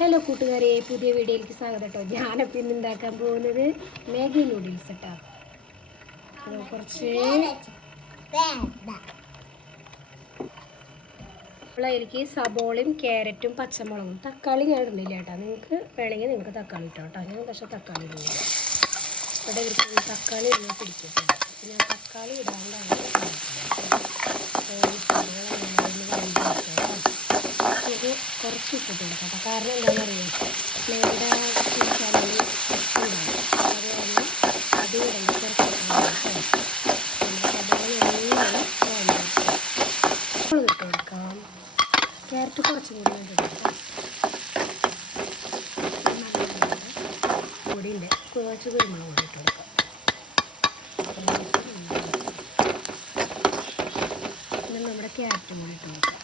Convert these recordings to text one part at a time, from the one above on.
Hello കൂട്ടുകാരെ, പുതിയ വീഡിയോയിലേക്ക് സ്വാഗതം കേട്ടോ. ഞാനപ്പോൾ ഇന്ന് ഉണ്ടാക്കാൻ പോകുന്നത് മാഗി നൂഡിൽസ് കേട്ടോ. കുറച്ച് അതിലേക്ക് സബോളയും ക്യാരറ്റും പച്ചമുളകും തക്കാളി ഞാൻ ഇടുന്നില്ല കേട്ടോ. നിങ്ങൾക്ക് വേണമെങ്കിൽ നിങ്ങൾക്ക് തക്കാളി ഇട്ടോ കേട്ടോ. ഞാൻ പക്ഷേ തക്കാളി ഇടുന്നില്ല. ഇവിടെ ഇവർക്ക് തക്കാളി ഇടുന്നത് പിടിക്കും. അപ്പോൾ ഞാൻ തക്കാളി ഇടാണ്ടാണ് ഇത് കുറച്ച് ഇട്ടിട്ട് കൊടുക്കാം. കാരണം എന്താണെന്നറിയാം, നമ്മുടെ ചാനലിൽ ഉണ്ടാകും. അതുകൊണ്ട് അത് ഇടണം കുറച്ച് ഇട്ട് കൊടുക്കാം. ക്യാരറ്റ് കുറച്ചും കൂടി ഇട്ട് കൊടുക്കാം. പൊടിയുണ്ട്, കുറച്ച് കുരുമുളക് കൂടി ഇട്ട് കൊടുക്കാം. പിന്നെ നമ്മുടെ ക്യാരറ്റും കൂടി ഇട്ട് കൊടുക്കാം.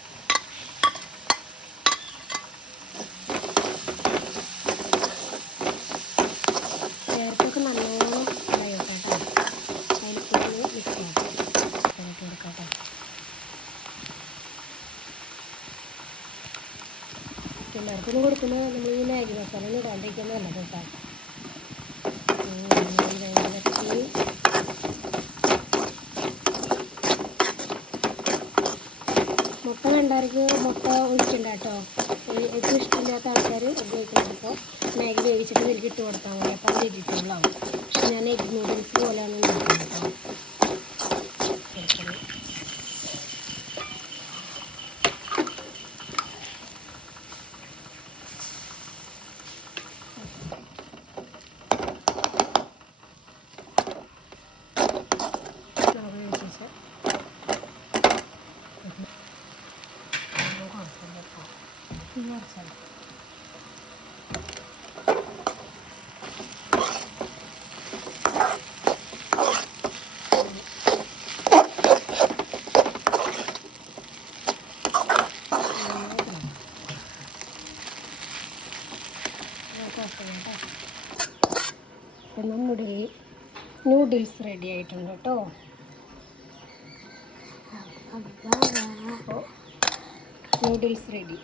ക്യാരറ്റൊക്കെ നല്ലോണം ഇതായിട്ട് കേട്ടോ. അതിൽ മിക്സ് ആക്കി കൊടുക്കാം കേട്ടോ. എല്ലാവർക്കൊന്നും കൊടുക്കുമ്പോൾ നമ്മൾ ഈ മാഗി മസാല ഒന്നും ഇടാണ്ടിരിക്കുന്നത് നല്ലത് കേട്ടോ. മുട്ട വേണ്ടവർക്ക് മുട്ട ഒഴിക്കണ്ട കേട്ടോ. ഏറ്റവും ഇഷ്ടമില്ലാത്ത ആൾക്കാർ ഉപയോഗിക്കുന്നത്. ഇപ്പോൾ മാഗി വേവിച്ചിട്ട് ഇതിലേക്ക് ഇട്ട് കൊടുത്താൽ മതി. അപ്പോൾ അത് വെജിറ്റബിളാവും. പക്ഷെ ഞാൻ എഗ് നൂഡിൽസ് പോലെയാണ് ഉണ്ടാക്കുന്നത് കേട്ടോ. അപ്പം നമ്മുടെ നൂഡിൽസ് റെഡി ആയിട്ടുണ്ട് കേട്ടോ. അപ്പോൾ നൂഡിൽസ് റെഡി.